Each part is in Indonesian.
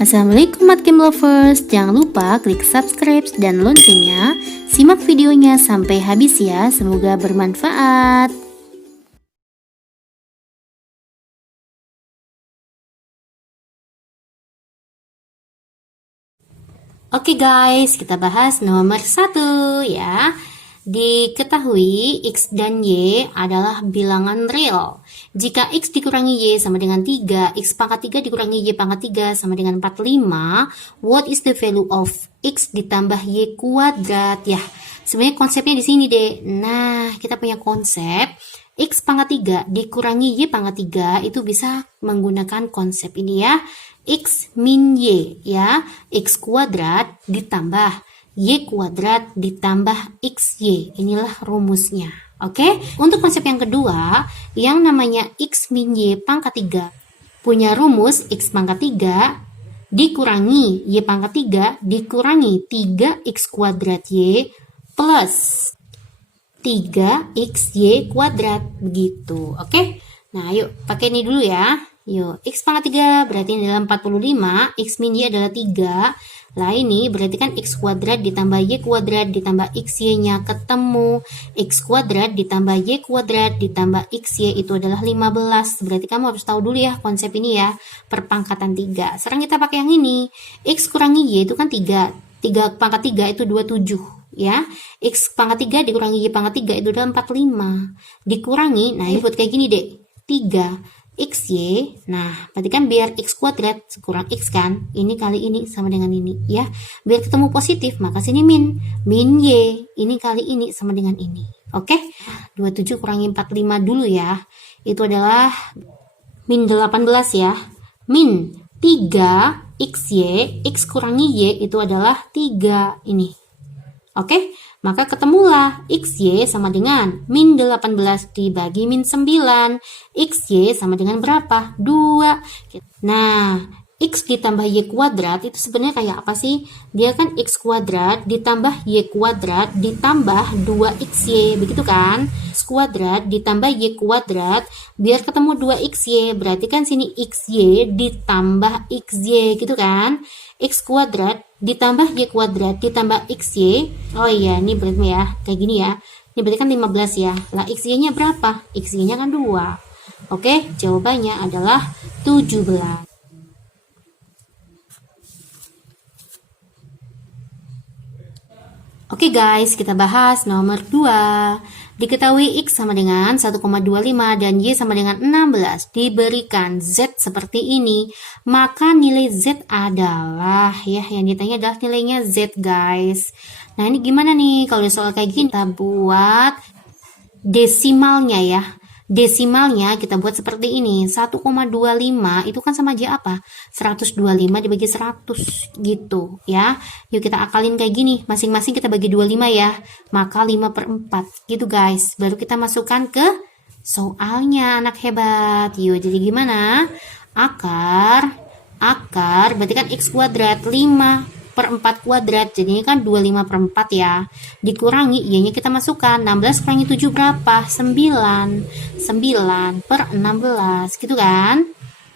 Assalamualaikum Matkim Lovers, jangan lupa klik subscribe dan loncengnya. Simak videonya sampai habis ya, semoga bermanfaat. Oke guys, kita bahas nomor 1 ya. Diketahui X dan Y adalah bilangan real. Jika X dikurangi Y sama dengan 3, X pangkat 3 dikurangi Y pangkat 3 sama dengan 45, what is the value of X ditambah Y kuadrat? Ya, sebenarnya konsepnya di sini deh. Nah, kita punya konsep X pangkat 3 dikurangi Y pangkat 3 itu bisa menggunakan konsep ini ya. X min Y ya. X kuadrat ditambah Y kuadrat ditambah XY. Inilah rumusnya. Oke? Untuk konsep yang kedua, yang namanya X min Y pangkat 3 punya rumus X pangkat 3 dikurangi Y pangkat 3 dikurangi 3X kuadrat Y plus 3XY kuadrat. Begitu. Oke? Nah, yuk pakai ini dulu ya. Yuk, X pangkat 3 berarti ini adalah 45, X min Y adalah 3. Lah ini berarti kan X kuadrat ditambah Y kuadrat ditambah XY-nya ketemu. X kuadrat ditambah Y kuadrat ditambah XY itu adalah 15. Berarti kamu harus tahu dulu ya konsep ini ya, perpangkatan 3. Sekarang kita pakai yang ini. X kurangi Y itu kan 3. 3 pangkat 3 itu 27 ya. X pangkat 3 dikurangi Y pangkat 3 itu adalah 45. Dikurangi, nah ini buat kayak gini deh. 3 XY, nah berarti kan biar X kuadrat kurang X kan, ini kali ini sama dengan ini ya, biar ketemu positif maka sini min Y, ini kali ini sama dengan ini. Oke, 27 kurangi 45 dulu ya, itu adalah min 18 ya, min 3 XY, X kurangi Y itu adalah 3 ini. Oke, maka ketemulah XY sama dengan min 18 dibagi min 9. XY sama dengan berapa? 2. Nah, X ditambah Y kuadrat itu sebenarnya kayak apa sih? Dia kan X kuadrat ditambah Y kuadrat ditambah 2XY. Begitu kan? X kuadrat ditambah Y kuadrat biar ketemu 2XY. Berarti kan sini XY ditambah XY gitu kan? X kuadrat ditambah Y kuadrat ditambah XY. Oh iya, ini berarti ya, kayak gini ya. Ini berarti kan 15 ya. Lah XY-nya berapa? XY-nya kan 2. Oke, jawabannya adalah 17. Oke guys, kita bahas nomor 2. Diketahui X sama dengan 1,25 dan Y sama dengan 16. Diberikan Z seperti ini. Maka nilai Z adalah, ya yang ditanya adalah nilainya Z guys. Nah ini gimana nih kalau soal kayak gini? Kita buat desimalnya ya. Desimalnya kita buat seperti ini. 1,25 itu kan sama aja apa? 125 dibagi 100 gitu ya. Yuk kita akalin kayak gini. Masing-masing kita bagi 25 ya. Maka 5/4 gitu guys. Baru kita masukkan ke soalnya anak hebat. Yuk jadi gimana? Akar berarti kan X kuadrat 5/4 kuadrat, jadinya kan 25/4 ya, dikurangi Y-nya kita masukkan, 16 kurangi 7 berapa? 9/16 gitu kan,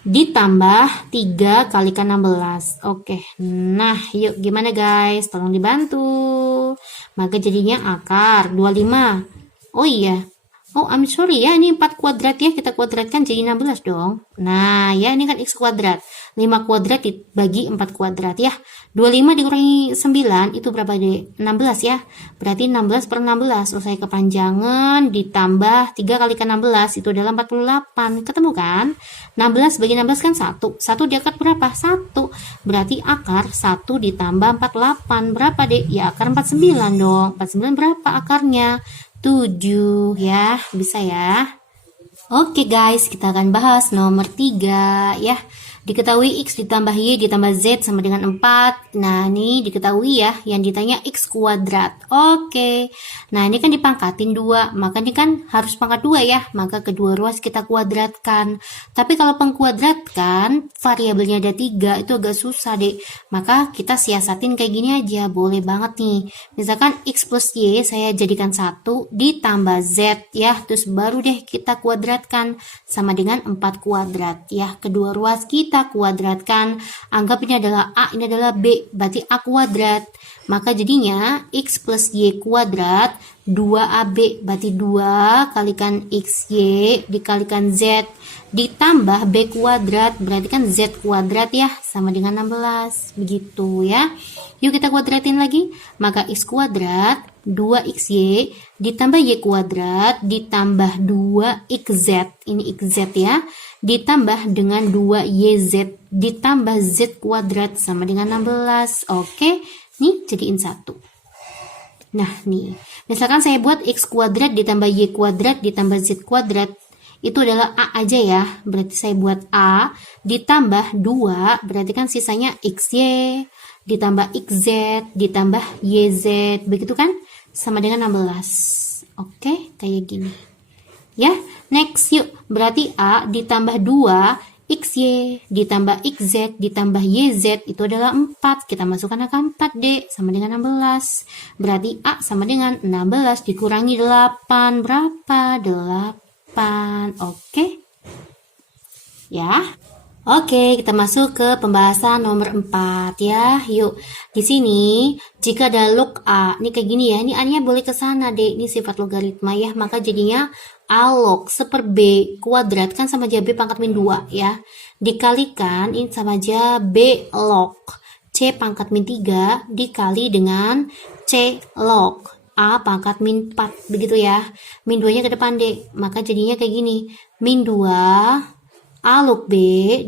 ditambah 3 kalikan 16. Oke, nah yuk gimana guys, tolong dibantu. Maka jadinya akar 25. Oh iya, oh I'm sorry ya, ini 4 kuadrat ya, kita kuadratkan jadi 16 dong. Nah ya ini kan X kuadrat, 5 kuadrat dibagi 4 kuadrat ya. 25 dikurangi 9 itu berapa deh? 16 ya. Berarti 16/16. Selesai kepanjangan ditambah 3 kalikan 16 itu adalah 48. Ketemu kan? 16 bagi 16 kan 1. 1 di akar berapa? 1. Berarti akar 1 ditambah 48 berapa deh? Ya akar 49 dong. 49 berapa akarnya? 7 ya. Bisa ya. Oke guys, kita akan bahas nomor 3 ya. Diketahui X ditambah Y ditambah Z sama dengan 4. Nah, ini diketahui ya, yang ditanya X kuadrat. Oke. Nah, ini kan dipangkatin 2, maka ini kan harus pangkat 2 ya. Maka kedua ruas kita kuadratkan. Tapi kalau pengkuadratkan, variabelnya ada 3, itu agak susah deh. Maka kita siasatin kayak gini aja, boleh banget nih. Misalkan X plus Y saya jadikan 1 ditambah Z ya. Terus baru deh kita kuadratkan sama dengan 4 kuadrat ya. Kedua ruas kita kita kuadratkan. Anggap ini adalah A, ini adalah B, berarti A kuadrat. Maka jadinya X plus Y kuadrat 2AB, berarti 2 kalikan XY dikalikan Z ditambah B kuadrat, berarti kan Z kuadrat ya, sama dengan 16, begitu ya. Yuk kita kuadratin lagi, maka X kuadrat 2XY ditambah Y kuadrat ditambah 2XZ, ini XZ ya, ditambah dengan 2YZ ditambah Z kuadrat sama dengan 16. Oke, nih jadiin 1. Nah nih, misalkan saya buat X kuadrat ditambah Y kuadrat ditambah Z kuadrat, itu adalah A aja ya, berarti saya buat A ditambah 2, berarti kan sisanya XY ditambah XZ ditambah YZ, begitu kan, sama dengan 16. Oke, kayak gini ya. Next yuk, berarti A ditambah 2 XY ditambah XZ ditambah YZ itu adalah 4, kita masukkan angka 4D sama dengan 16, berarti A sama dengan 16 dikurangi 8, berapa? 8. Oke ya. Oke, kita masuk ke pembahasan nomor 4 ya. Yuk, di sini jika ada log A, ini kayak gini ya, ini A-nya boleh ke sana deh, ini sifat logaritma ya, maka jadinya A log 1/B kuadrat kan sama aja B pangkat min 2 ya, dikalikan ini sama aja B log C pangkat min 3 dikali dengan C log A pangkat min 4, begitu ya, min 2 nya ke depan deh, maka jadinya kayak gini, min 2 A log B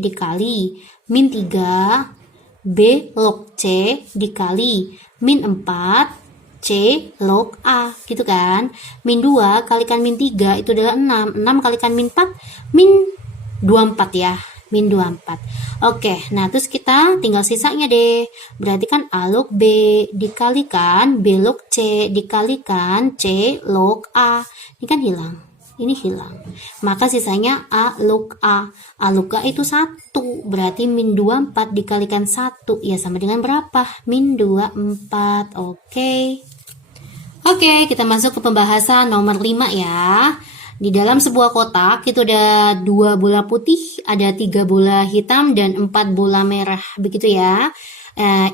dikali min 3 B log C dikali min 4 C log A, gitu kan. Min 2 kalikan min 3 itu adalah 6, 6 kalikan min 4 min 24 ya, min 24. Oke, nah terus kita tinggal sisanya deh, berarti kan A log B dikalikan B log C dikalikan C log A, ini kan hilang, ini hilang, maka sisanya A log A. A log A itu 1, berarti min 24 dikalikan 1 ya sama dengan berapa? Min 24. Oke, kita masuk ke pembahasan nomor 5 ya. Di dalam sebuah kotak itu ada 2 bola putih, ada 3 bola hitam dan 4 bola merah, begitu ya.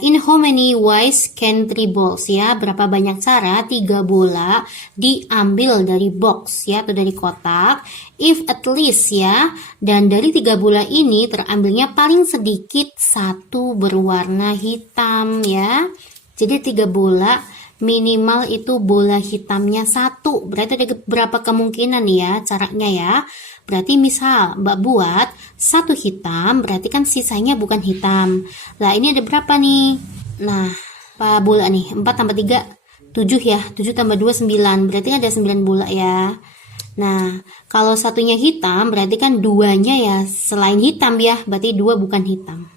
In how many ways can 3 balls ya, berapa banyak cara 3 bola diambil dari box ya, atau dari kotak, if at least ya, dan dari 3 bola ini terambilnya paling sedikit 1 berwarna hitam ya. Jadi 3 bola minimal itu bola hitamnya 1, berarti ada berapa kemungkinan ya caranya ya. Berarti misal Mbak buat 1 hitam, berarti kan sisanya bukan hitam. Lah ini ada berapa nih? Nah, apa bola nih? 4 tambah 3, 7 ya. 7 tambah 2, 9. Berarti ada 9 bola ya. Nah, kalau satunya hitam, berarti kan 2-nya ya selain hitam ya. Berarti 2 bukan hitam.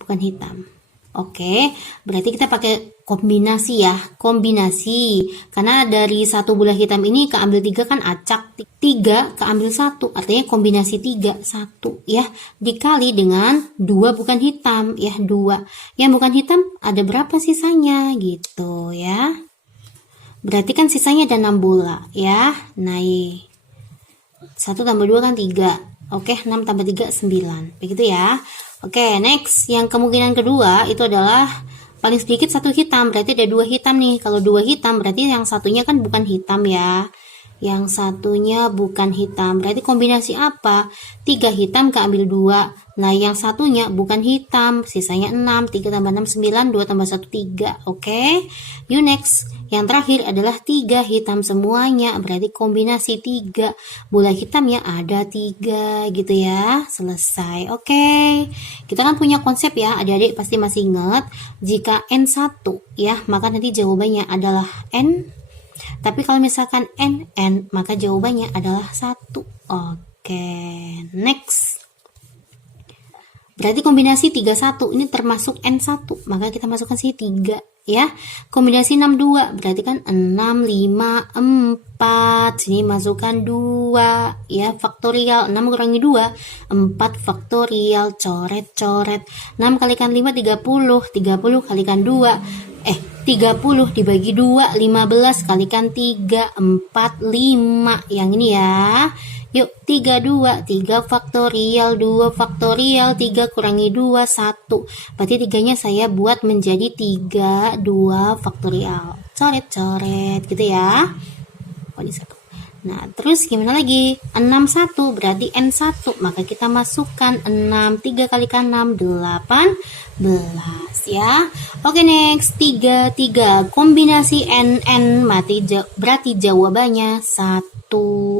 Bukan hitam. Oke, berarti kita pakai kombinasi ya, kombinasi. Karena dari 1 bola hitam ini keambil 3 kan acak, 3 keambil 1, artinya kombinasi 3, 1 ya, dikali dengan 2 bukan hitam ya, 2. Yang bukan hitam ada berapa sisanya gitu ya. Berarti kan sisanya ada 6 bola ya. Naik 1 tambah 2 kan 3. Oke, 6 tambah 3 9. Begitu ya. Oke, next, yang kemungkinan kedua itu adalah paling sedikit 1 hitam, berarti ada 2 hitam nih. Kalau 2 hitam berarti yang satunya kan bukan hitam ya. Yang satunya bukan hitam, berarti kombinasi apa? 3 hitam keambil 2. Nah, yang satunya bukan hitam, sisanya 6. 3 tambah 6 9, 2 tambah 1 3. Oke. You next. Yang terakhir adalah 3 hitam semuanya, berarti kombinasi 3. Bola hitamnya ada 3 gitu ya. Selesai. Oke. Kita kan punya konsep ya, adik-adik pasti masih ingat. Jika N1 ya, maka nanti jawabannya adalah N. Tapi kalau misalkan N, maka jawabannya adalah 1. Oke, next. Berarti kombinasi 31 ini termasuk N1, maka kita masukkan sini 3 ya. Kombinasi 62 berarti kan 6, 5, 4. Sini masukkan 2 ya, faktorial 6 kurangi 2, 4 faktorial, coret-coret. 6 kalikan 5 30, 30 kalikan 2. 30 dibagi 2, 15 kalikan 3, 4, 5. Yang ini ya. Yuk, 32, 3 faktorial, 2 faktorial, 3 kurangi 2, 1. Berarti 3-nya saya buat menjadi 3, 2 faktorial. Coret-coret gitu ya. Oh, ini 1. Nah, terus gimana lagi? 61 berarti N1. Maka kita masukkan 6, 3 kalikan 6, 18 ya. Oke, next. 3 kombinasi N berarti jawabannya 1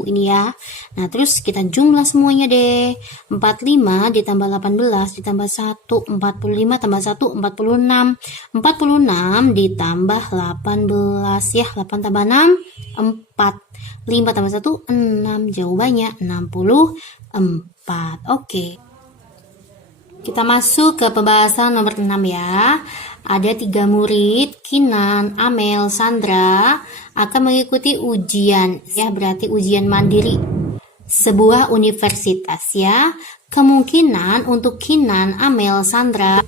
ini ya. Nah, terus kita jumlah semuanya deh. 45 ditambah 18 ditambah 1, 45 tambah 1, 46. 46 ditambah 18 ya. 8 tambah 6, 4. 5 tambah 1, 6. Jawabannya 64. Oke. Kita masuk ke pembahasan nomor 6 ya. Ada 3 murid, Kinan, Amel, Sandra, akan mengikuti ujian. Ya, berarti ujian mandiri. Sebuah universitas ya. Kemungkinan untuk Kinan, Amel, Sandra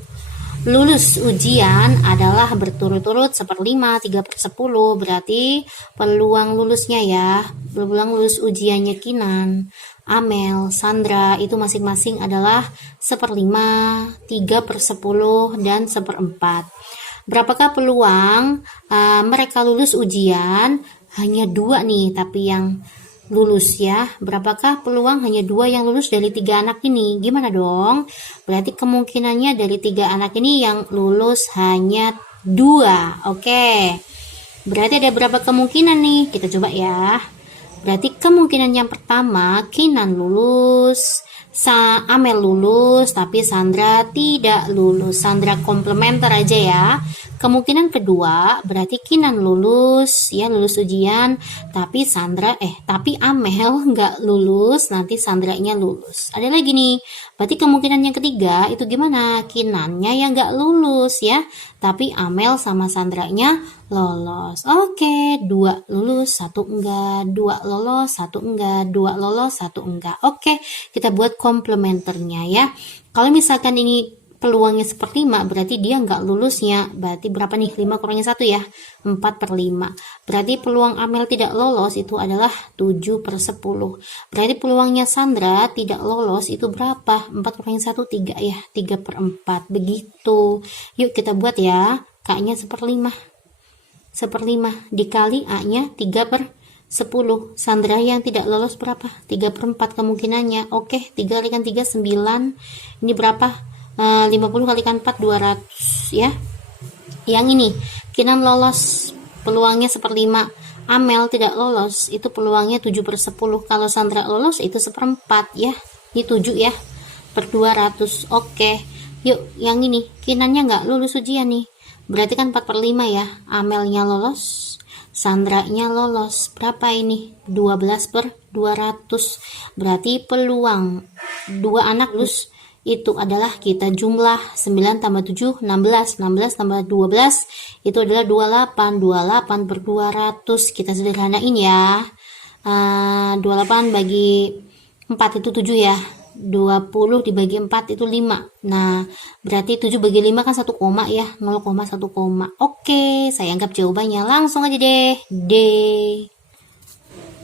lulus ujian adalah berturut-turut 1/5, 3/10. Berarti peluang lulusnya ya, peluang lulus ujiannya Kinan, Amel, Sandra itu masing-masing adalah 1/5, 3/10, dan 1/4. Berapakah peluang mereka lulus ujian? Hanya 2 nih, tapi yang lulus ya. Berapakah peluang hanya 2 yang lulus dari 3 anak ini? Gimana dong? Berarti kemungkinannya dari 3 anak ini yang lulus hanya 2. Oke. Berarti ada berapa kemungkinan nih? Kita coba ya. Berarti kemungkinan yang pertama, Kinan lulus, Amel lulus, tapi Sandra tidak lulus. Sandra komplementer aja ya. Kemungkinan kedua, berarti Kinan lulus, ya lulus ujian, tapi tapi Amel nggak lulus, nanti Sandranya lulus. Ada lagi nih, berarti kemungkinan yang ketiga itu gimana? Kinannya yang nggak lulus ya, tapi Amel sama Sandranya lolos. Oke, 2 lulus, 1 enggak, 2 lolos, 1 enggak, 2 lolos, 1 enggak. Oke, kita buat komplementernya ya. Kalau misalkan ini peluangnya 1/5, berarti dia nggak lulusnya. Berarti berapa nih? 5 kurangi 1 ya? 4/5. Berarti peluang Amel tidak lolos itu adalah 7/10. Berarti peluangnya Sandra tidak lolos itu berapa? 4 kurangi 1, 3 ya? 3/4. Begitu. Yuk kita buat ya. K-nya 1/5. 1/5 dikali A-nya 3/10. Sandra yang tidak lolos berapa? 3/4 kemungkinannya. Oke, 3 kalikan 3, 9. Ini berapa? 50 kalikan 4, 200 ya. Yang ini Kinan lolos, peluangnya 1/5. Amel tidak lolos, itu peluangnya 7/10. Kalau Sandra lolos itu 1/4 ya. Ini 7 ya, per 200. Oke, yuk yang ini Kinannya nggak lulus ujian nih. Berarti kan 4/5 ya. Amelnya lolos, Sandranya lolos. Berapa ini? 12/200. Berarti peluang 2 anak lulus itu adalah, kita jumlah 9 tambah 7, 16. 16 tambah 12 itu adalah 28. 28/200. Kita sederhanain ya. 28 bagi 4 itu 7 ya. 20 dibagi 4 itu 5. Nah, berarti 7 bagi 5 kan 1 koma ya. 0,1 koma. Oke, saya anggap jawabannya langsung aja deh. D.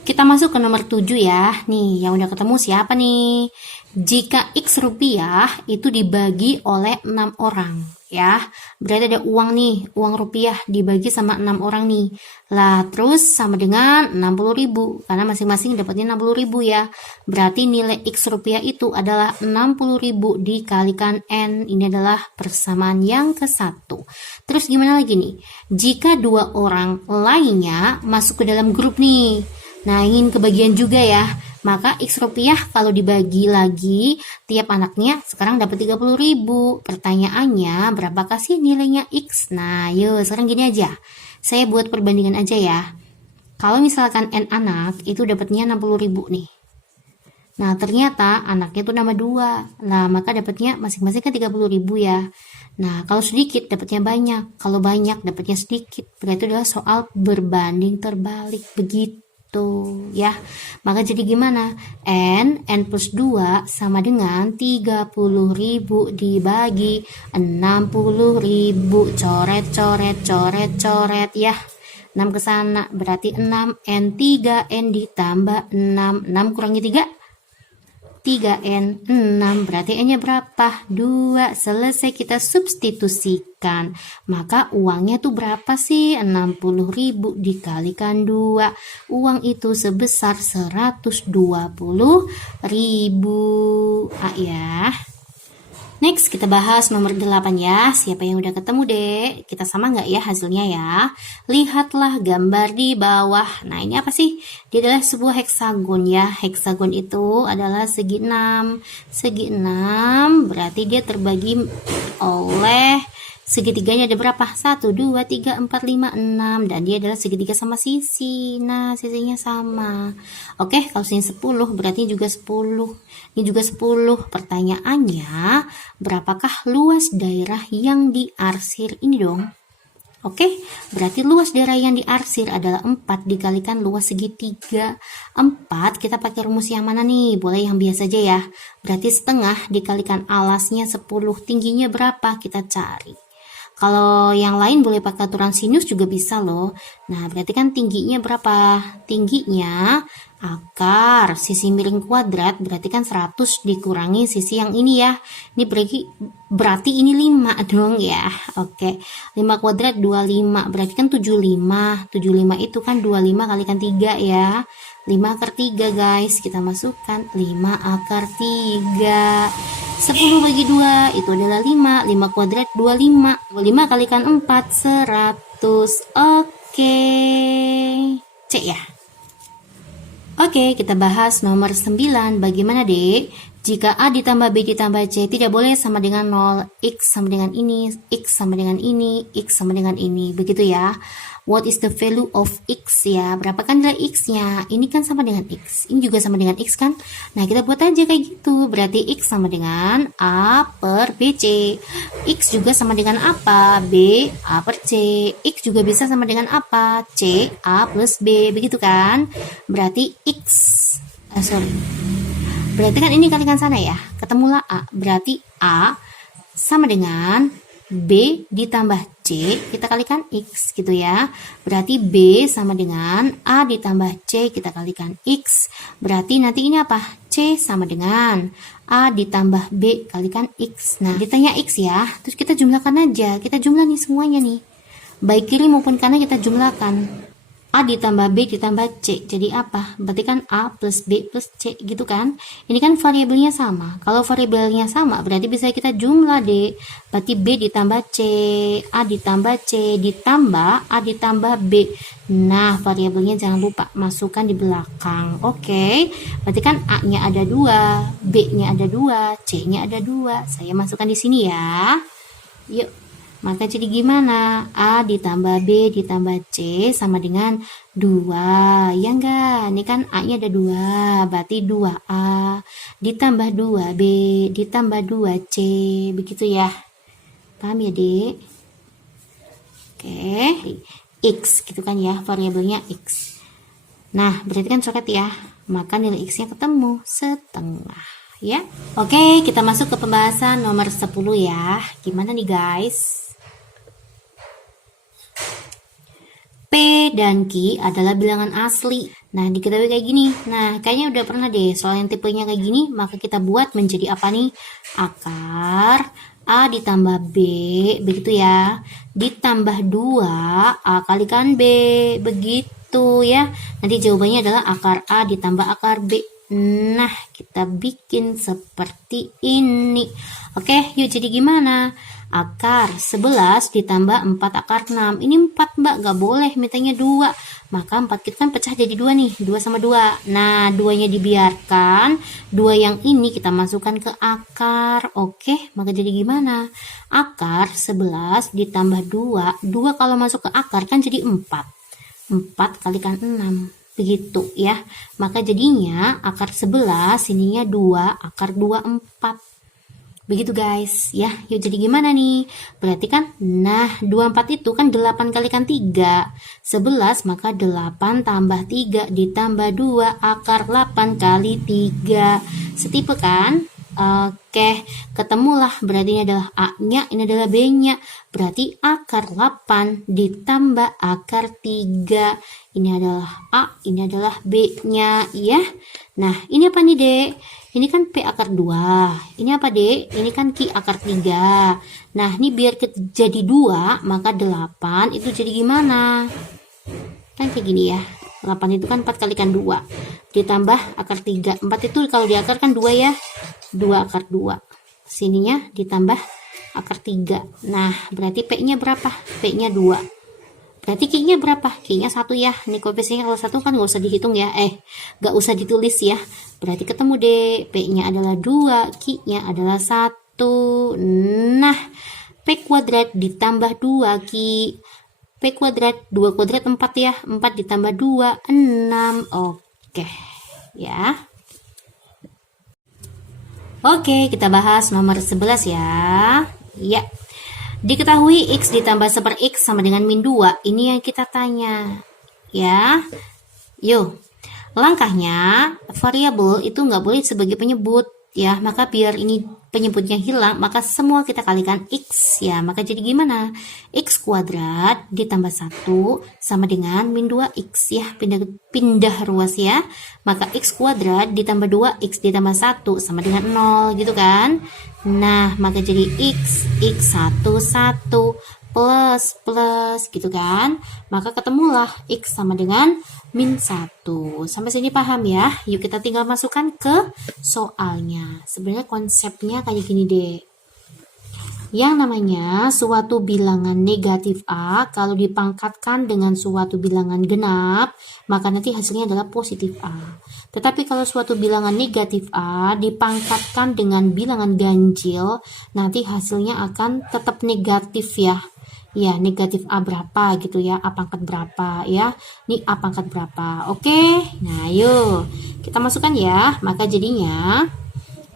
Kita masuk ke nomor 7 ya. Nih, yang udah ketemu siapa nih? Jika X rupiah itu dibagi oleh 6 orang ya. Berarti ada uang nih, uang rupiah dibagi sama 6 orang nih. Lah, terus sama dengan 60.000 karena masing-masing dapatnya 60.000 ya. Berarti nilai X rupiah itu adalah 60.000 dikalikan N. Ini adalah persamaan yang ke-1. Terus gimana lagi nih? Jika 2 orang lainnya masuk ke dalam grup nih. Nah, ingin kebagian juga ya. Maka X rupiah kalau dibagi lagi, tiap anaknya sekarang dapat 30.000. Pertanyaannya, berapakah sih nilainya X? Nah, yuk sekarang gini aja. Saya buat perbandingan aja ya. Kalau misalkan N anak, itu dapatnya 60.000 nih. Nah, ternyata anaknya tuh nama 2. Nah, maka dapatnya masing-masing kan 30.000 ya. Nah, kalau sedikit dapatnya banyak. Kalau banyak dapatnya sedikit. Berarti adalah soal berbanding terbalik. Begitu ya. Maka jadi gimana? N plus 2 sama dengan 30.000 dibagi 60.000. Coret ya. 6 ke sana berarti 6N, 3N ditambah 6. 6 kurangi 3, 3N, 6. Berarti N-nya berapa? 2. Selesai kita substitusikan. Maka uangnya tuh berapa sih? 60.000 dikalikan 2. Uang itu sebesar 120.000. Ya. Next, kita bahas nomor 8 ya. Siapa yang udah ketemu, Dek? Kita sama nggak ya hasilnya ya? Lihatlah gambar di bawah. Nah, ini apa sih? Dia adalah sebuah heksagon ya. Heksagon itu adalah segi 6. Segi 6 berarti dia terbagi oleh segitiganya ada berapa? 1, 2, 3, 4, 5, 6. Dan dia adalah segitiga sama sisi. Nah, sisinya sama. Oke, kalau sini 10 berarti juga 10. Ini juga 10. Pertanyaannya, berapakah luas daerah yang diarsir ini dong? Oke, berarti luas daerah yang diarsir adalah 4 dikalikan luas segitiga. 4, kita pakai rumus yang mana nih? Boleh yang biasa aja ya. Berarti setengah dikalikan alasnya 10. Tingginya berapa? Kita cari. Kalau yang lain boleh pakai aturan sinus juga bisa loh. Nah, berarti kan tingginya berapa? Tingginya akar sisi miring kuadrat berarti kan 100 dikurangi sisi yang ini ya. Ini berarti ini 5 dong ya. Oke. 5 kuadrat 25 berarti kan 75. 75 itu kan 25 kalikan 3 ya. 5 akar 3 guys. Kita masukkan 5 akar 3. 10 bagi 2 itu adalah 5. 5 kuadrat 25. 25 kalikan 4 100. Oke. C ya. Oke, kita bahas nomor 9. Bagaimana, Dek? Jika A ditambah B ditambah C tidak boleh sama dengan 0. X sama dengan ini, X sama dengan ini, X sama dengan ini. Begitu ya. What is the value of X ya? Berapa kan nilai X-nya? Ini kan sama dengan X. Ini juga sama dengan X kan? Nah, kita buat aja kayak gitu. Berarti X sama dengan A per BC. X juga sama dengan apa? B A per C. X juga bisa sama dengan apa? C A plus B. Begitu kan? Berarti X. Berarti kan ini kalikan sana ya. Ketemulah A. Berarti A sama dengan B ditambah C, kita kalikan X gitu ya. Berarti B sama dengan A ditambah C, kita kalikan X. Berarti nanti ini apa? C sama dengan A ditambah B kalikan X. Nah, ditanya X ya, terus kita jumlahkan aja. Kita jumlah nih semuanya nih. Baik kiri maupun kanan kita jumlahkan. A ditambah B ditambah C. Jadi apa? Berarti kan A plus B plus C gitu kan. Ini kan variabelnya sama. Kalau variabelnya sama berarti bisa kita jumlah deh. Berarti B ditambah C, A ditambah C ditambah A ditambah B. Nah, variabelnya jangan lupa masukkan di belakang. Oke. Berarti kan A-nya ada 2, B-nya ada 2, C-nya ada 2. Saya masukkan di sini ya. Yuk. Maka jadi gimana? A ditambah B ditambah C sama dengan 2. Ya enggak? Ini kan A-nya ada 2. Berarti 2A ditambah 2B ditambah 2C. Begitu ya. Paham ya, Dek? Oke. X gitu kan ya. Variabelnya X. Nah, berarti kan coret ya. Maka nilai X-nya ketemu setengah. Ya. Oke, kita masuk ke pembahasan nomor 10 ya. Gimana nih, guys? P dan Q adalah bilangan asli. Nah, diketahui kayak gini. Nah, kayaknya udah pernah deh soal yang tipenya kayak gini. Maka kita buat menjadi apa nih? Akar A ditambah B. Begitu ya. Ditambah 2 A kalikan B. Begitu ya. Nanti jawabannya adalah akar A ditambah akar B. Nah, kita bikin seperti ini. Oke, yuk jadi gimana? Akar 11 ditambah 4 akar 6. Ini 4 mbak, gak boleh, mintanya 2. Maka 4 kita kan pecah jadi 2 nih, 2 sama 2. Nah, 2-nya dibiarkan, 2 yang ini kita masukkan ke akar. Oke, maka jadi gimana? Akar 11 ditambah 2. 2 kalau masuk ke akar kan jadi 4. 4 kalikan 6. Begitu ya. Maka jadinya akar 11 ininya 2, akar 2 4. Begitu guys ya. Yuk jadi gimana nih? Berarti kan nah 24 itu kan 8 kalikan 3 11 maka 8 tambah 3 ditambah 2 akar 8 kali 3. Setipe kan? Oke, ketemulah. Berarti ini adalah A-nya, ini adalah B-nya. Berarti akar 8 ditambah akar 3. Ini adalah A, ini adalah B-nya ya. Nah, ini apa nih, Dek? Ini kan P akar 2. Ini apa, Dek? Ini kan Q akar 3. Nah, ini biar jadi 2, maka 8 itu jadi gimana? Kan kayak gini ya. 8 itu kan 4 kalikan 2. Ditambah akar 3. 4 itu kalau diakar kan 2 ya. 2 akar 2. Sininya ditambah akar 3. Nah, berarti P-nya berapa? P-nya 2. Berarti Q-nya berapa? Q-nya 1 ya. Ini koefisiennya kalau 1 kan nggak usah dihitung ya. Nggak usah ditulis ya. Berarti ketemu deh. P-nya adalah 2, Q-nya adalah 1. Nah, P kuadrat ditambah 2 Q. P kuadrat, 2 kuadrat 4 ya. 4 ditambah 2, 6. Oke. Ya. Oke, kita bahas nomor 11 ya. Ya. Diketahui X ditambah 1/X sama dengan min 2. Ini yang kita tanya. Ya. Yuk. Langkahnya, variabel itu nggak boleh sebagai penyebut. Ya, maka biar ini penyebutnya hilang, maka semua kita kalikan X. Ya, maka jadi gimana? X kuadrat ditambah 1 sama dengan min 2X. Ya, pindah ruas ya. Maka X kuadrat ditambah 2X ditambah 1 sama dengan 0 gitu kan. Nah, maka jadi X1 1 plus gitu kan. Maka ketemulah X sama dengan min 1. Sampai sini paham ya? Yuk kita tinggal masukkan ke soalnya. Sebenarnya konsepnya kayak gini deh. Yang namanya suatu bilangan negatif A kalau dipangkatkan dengan suatu bilangan genap, maka nanti hasilnya adalah positif A. Tetapi kalau suatu bilangan negatif A dipangkatkan dengan bilangan ganjil, nanti hasilnya akan tetap negatif ya. Ya, negatif A berapa gitu ya, A pangkat berapa ya. Ini A pangkat berapa. Oke. Nah, yuk. Kita masukkan ya. Maka jadinya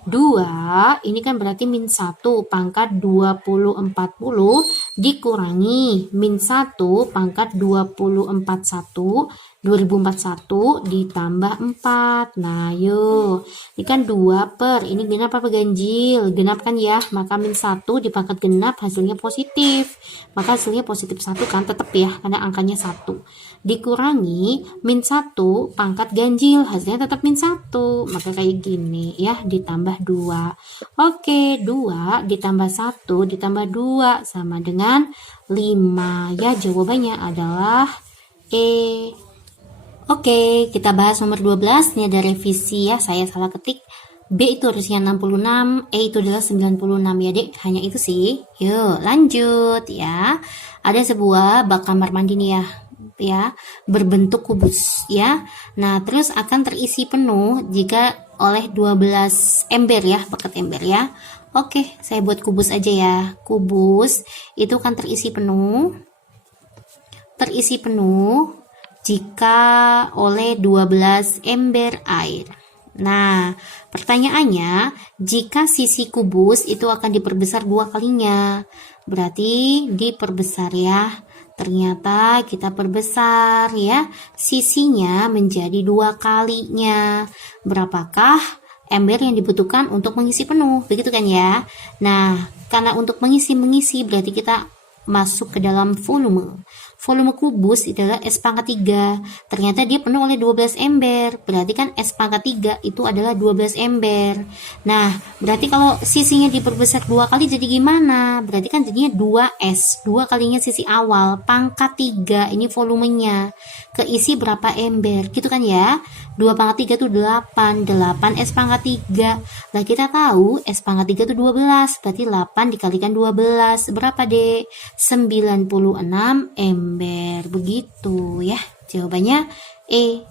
2, ini kan berarti min 1 pangkat 2040 dikurangi min 1 pangkat 2041 ditambah 4. Nah, yuk. Ini kan 2 per, ini genap apa ganjil? Genap kan ya, maka min 1 dipangkat genap hasilnya positif. Maka hasilnya positif 1 kan, tetap ya, karena angkanya 1. Dikurangi min 1 pangkat ganjil, hasilnya tetap min 1. Maka kayak gini ya, ditambah 2. Oke, 2 ditambah 1 ditambah 2 sama dengan 5. Ya, jawabannya adalah E. Oke, kita bahas nomor 12. Ini ada revisi ya, saya salah ketik. B itu harusnya 66, E itu adalah 96 ya dek, hanya itu sih. Yuk lanjut ya. Ada sebuah bak kamar mandi nih ya, berbentuk kubus ya. Nah, terus akan terisi penuh jika oleh 12 ember ya, bucket ember ya. Oke, saya buat kubus aja ya. Kubus itu akan terisi penuh jika oleh 12 ember air. Nah, pertanyaannya, jika sisi kubus itu akan diperbesar 2 kalinya, berarti diperbesar ya. Ternyata kita perbesar ya, sisinya menjadi 2 kalinya. Berapakah ember yang dibutuhkan untuk mengisi penuh? Begitu kan ya. Nah, karena untuk mengisi berarti kita masuk ke dalam volume. Volume kubus adalah S pangkat 3. Ternyata dia penuh oleh 12 ember. Berarti kan S pangkat 3 itu adalah 12 ember. Nah, berarti kalau sisinya diperbesar 2 kali jadi gimana? Berarti kan jadinya 2S. 2 kalinya sisi awal. Pangkat 3. Ini volumenya. Keisi berapa ember? Gitu kan ya? 2 pangkat 3 itu 8. 8 S pangkat 3. Nah, kita tahu S pangkat 3 itu 12. Berarti 8 dikalikan 12. Berapa deh? 96 ember. Begitu ya, jawabannya E.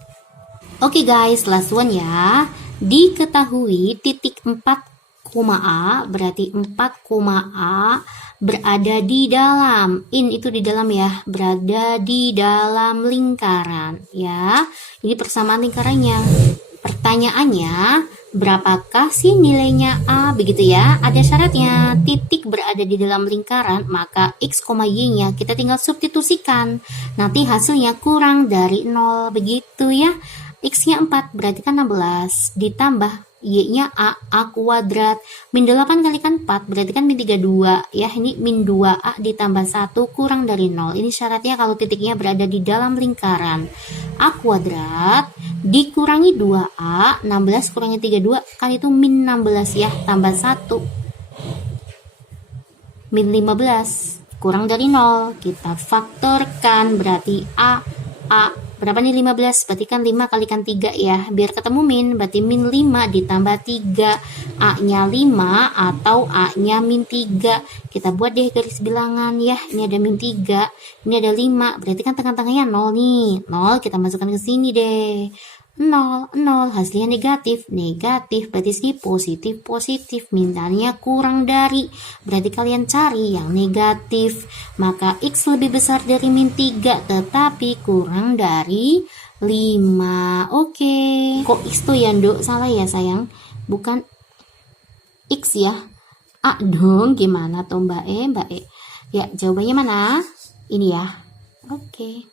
Oke guys, last one ya. Diketahui titik 4, A berarti 4, A berada di dalam, itu di dalam ya, berada di dalam lingkaran ya. Ini persamaan lingkarannya. Pertanyaannya, berapakah sih nilainya A? Begitu ya, ada syaratnya. Titik berada di dalam lingkaran, maka X, Y-nya kita tinggal substitusikan. Nanti hasilnya kurang dari 0, begitu ya. X-nya 4, berarti kan 16. Ditambah Y-nya A kuadrat. Min 8 kalikan 4, berarti kan min 32. Ya, ini min 2A ditambah 1 kurang dari 0. Ini syaratnya kalau titiknya berada di dalam lingkaran. A kuadrat dikurangi 2A, 16 kurangi 32, kan itu min 16 ya, tambah 1. Min 15 kurang dari 0. Kita faktorkan, berarti A berapa nih 15? Berarti kan 5 kalikan 3 ya. Biar ketemu min, berarti min 5 ditambah 3. A-nya 5 atau A-nya min 3. Kita buat deh garis bilangan ya. Ini ada min 3, ini ada 5. Berarti kan tengah-tengahnya 0 nih. 0 kita masukkan ke sini deh. 0, 0, hasilnya negatif, berarti sini positif, mintanya kurang dari, berarti kalian cari yang negatif, maka X lebih besar dari min 3, tetapi kurang dari 5, oke. Kok X tuh ya, Nduk? Salah ya, sayang, bukan X ya, A dong, gimana tuh Mbak E? Ya, jawabannya mana? Ini ya, oke.